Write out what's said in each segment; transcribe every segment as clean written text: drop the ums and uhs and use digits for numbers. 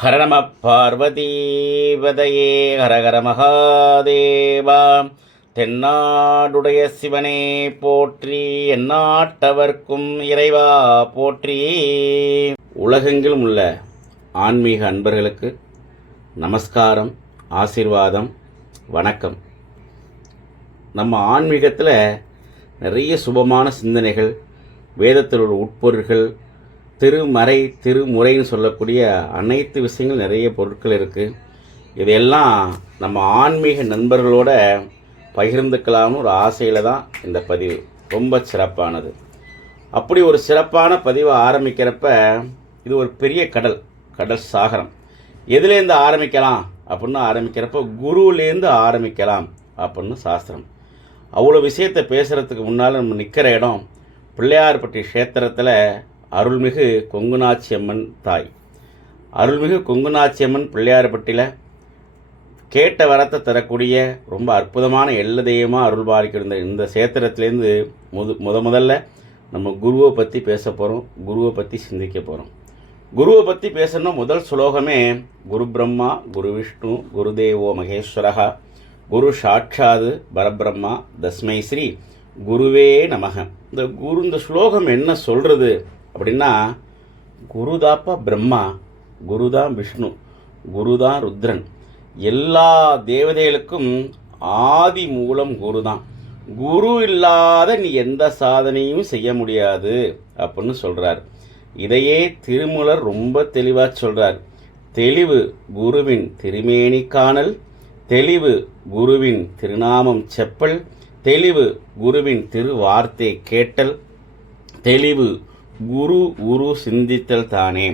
ஹர நம பார்வதீபதையே ஹரஹர மகாதேவா. தென்னாடுடைய சிவனே போற்றி, எந்நாட்டவர்க்கும் இறைவா போற்றி. உலகெங்கிலும் உள்ள ஆன்மீக அன்பர்களுக்கு நமஸ்காரம், ஆசீர்வாதம், வணக்கம். நம்ம ஆன்மீகத்தில் நிறைய சுபமான சிந்தனைகள், வேதத்தில் உள்ள உட்பொருள்கள், திருமறை திருமுறைன்னு சொல்லக்கூடிய அனைத்து விஷயங்கள் நிறைய பொருட்கள் இருக்குது. இதையெல்லாம் நம்ம ஆன்மீக நண்பர்களோட பகிர்ந்துக்கலாம்னு ஒரு ஆசையில் தான் இந்த பதிவு ரொம்ப சிறப்பானது. அப்படி ஒரு சிறப்பான பதிவை ஆரம்பிக்கிறப்ப இது ஒரு பெரிய கடல் சாகரம். எதுலேருந்து ஆரம்பிக்கலாம் அப்படின்னு ஆரம்பிக்கிறப்ப குருவிலேருந்து ஆரம்பிக்கலாம் அப்படின்னு சாஸ்திரம். அவ்வளோ விஷயத்தை பேசுகிறதுக்கு முன்னால் நம்ம நிற்கிற இடம் பிள்ளையார்பட்டி க்ஷேத்திரத்தில் அருள்மிகு கொங்குநாச்சியம்மன் தாய். அருள்மிகு கொங்குநாச்சியம்மன் பிள்ளையார்பட்டியில் கேட்ட வரத்தை தரக்கூடிய ரொம்ப அற்புதமான எல்ல தெய்வமாக அருள் பாலிக்கிற இந்த சேத்திரத்துலேருந்து முதல்ல நம்ம குருவை பற்றி பேச போகிறோம், குருவை பற்றி சிந்திக்க போகிறோம். குருவை பற்றி பேசணும். முதல் ஸ்லோகமே குரு பிரம்மா குரு விஷ்ணு குருதேவோ மகேஸ்வரஹா குரு சாட்சாது பரபிரம்மா தஸ்மை ஸ்ரீ குருவே நமக. இந்த ஸ்லோகம் என்ன சொல்கிறது அப்படின்னா, குருதாப்பா பிரம்மா, குருதான் விஷ்ணு, குருதான் ருத்ரன். எல்லா தேவதைகளுக்கும் ஆதி மூலம் குருதான். குரு இல்லாத நீ எந்த சாதனையும் செய்ய முடியாது அப்படின்னு சொல்கிறார். இதையே திருமூலர் ரொம்ப தெளிவாக சொல்கிறார். தெளிவு குருவின் திருமேனி காணல், தெளிவு குருவின் திருநாமம் செப்பல், தெளிவு குருவின் திருவார்த்தை கேட்டல், தெளிவு குரு சிந்தித்தல் தானே.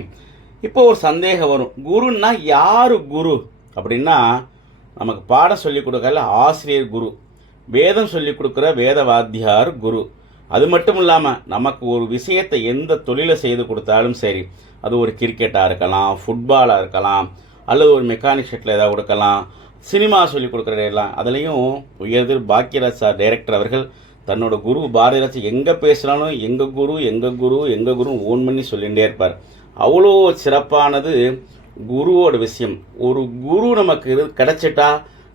இப்போ ஒரு சந்தேகம் வரும், குருன்னா யாரு குரு அப்படின்னா, நமக்கு பாடம் சொல்லிக் கொடுக்கல ஆசிரியர் குரு, வேதம் சொல்லிக் கொடுக்குற வேதவாத்தியார் குரு. அது மட்டும் இல்லாமல் நமக்கு ஒரு விஷயத்தை எந்த தொழிலை செய்து கொடுத்தாலும் சரி, அது ஒரு கிரிக்கெட்டாக இருக்கலாம், ஃபுட்பாலாக இருக்கலாம், அல்லது ஒரு மெக்கானிக் ஷெட்டில் ஏதாவது கொடுக்கலாம், சினிமா சொல்லிக் கொடுக்குறதெல்லாம். அதுலேயும் உயர்திரு பாக்கியராஜ் சார் டைரக்டர் அவர்கள் தன்னோட குரு பாரதிராஜ் எங்கே பேசுகிறாலும் எங்கள் குரு ஓன் பண்ணி சொல்லிகிட்டே இருப்பார். அவ்வளோ சிறப்பானது குருவோட விஷயம். ஒரு குரு நமக்கு கிடச்சிட்டா,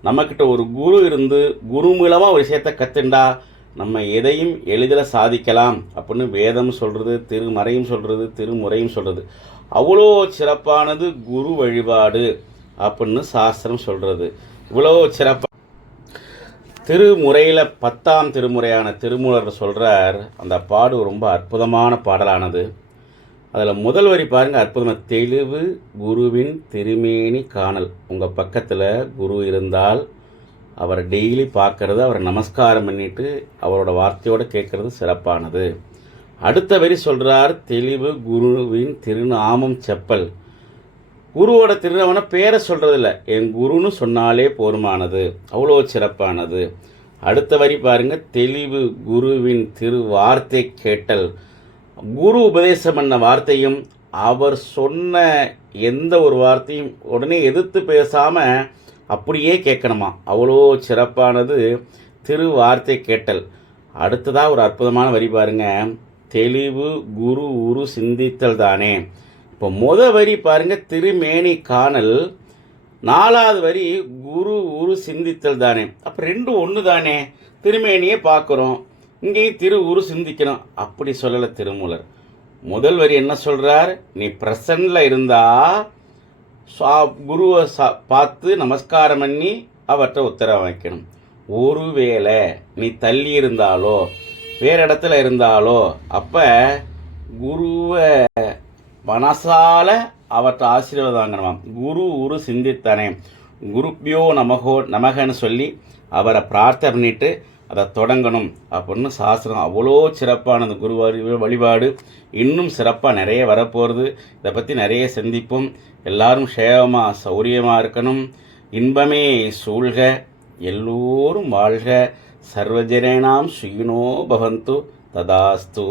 நம்மக்கிட்ட ஒரு குரு இருந்து குரு மூலமாக ஒரு விஷயத்தை கற்றுண்டா நம்ம எதையும் எளிதில் சாதிக்கலாம் அப்படின்னு வேதம் சொல்கிறது, திருமறையும் சொல்கிறது, திருமுறையும் சொல்கிறது. அவ்வளோ சிறப்பானது குரு வழிபாடு அப்படின்னு சாஸ்திரம் சொல்கிறது. இவ்வளோ சிறப்பாக திருமுறையில் 10ஆம் திருமுறையான திருமூலர் சொல்கிறார். அந்த பாடு ரொம்ப அற்புதமான பாடலானது. அதில் முதல் வரி பாருங்கள், அற்புதமாக. தெளிவு குருவின் திருமேனி காணல். உங்கள் பக்கத்தில் குரு இருந்தால் அவரை டெய்லி பார்க்கறது, அவரை நமஸ்காரம் பண்ணிட்டு அவரோட வார்த்தையோடு கேட்கறது சிறப்பானது. அடுத்த வரி சொல்கிறார், தெளிவு குருவின் திருநாமம் செப்பல். குருவோட திருநாமன பேரை சொல்கிறதில்ல, என் குருன்னு சொன்னாலே போருமானது, அவ்வளோ சிறப்பானது. அடுத்த வரி பாருங்கள், தெளிவு குருவின் திருவார்த்தை கேட்டல். குரு உபதேசம் பண்ண வார்த்தையும் அவர் சொன்ன எந்த ஒரு வார்த்தையும் உடனே எதிர்த்து பேசாமல் அப்படியே கேட்கணுமா, அவ்வளோ சிறப்பானது திருவார்த்தை கேட்டல். அடுத்ததாக ஒரு அற்புதமான வரி பாருங்கள், தெளிவு குரு சிந்தித்தல் தானே. இப்போ வரி பாருங்கள், திருமேனி காணல். 4வது வரி குரு சிந்தித்தல் தானே. அப்போ ரெண்டும் ஒன்று தானே. திருமேனியே பார்க்குறோம், இங்கேயும் குரு சிந்திக்கணும். அப்படி சொல்லலை திருமூலர். முதல் வரி என்ன சொல்கிறார், நீ பிரசன்னில் இருந்தால் குருவை பார்த்து நமஸ்காரம் பண்ணி அவற்றை உத்தரவு வைக்கணும். ஒருவேளை நீ தள்ளி இருந்தாலோ வேறு இடத்துல இருந்தாலோ அப்போ குருவை மனசால அவற்றை ஆசீர்வாதம் வாங்கணுமாம். குரு சிந்தித்தானே. குருப்பியோ நமகன்னு சொல்லி அவரை பிரார்த்தனை பண்ணிட்டு அதை தொடங்கணும் அப்படின்னு சாஸ்திரம். அவ்வளோ சிறப்பானது குரு வழிபாடு. இன்னும் சிறப்பாக நிறைய வரப்போகிறது. இதை பற்றி நிறைய சிந்திப்போம். எல்லாரும் சேவமாக சௌரியமாக இருக்கணும். இன்பமே சூழ்க, எல்லோரும் வாழ்க. சர்வஜனேனாம் சுயினோ பவந்து. ததாஸ்து.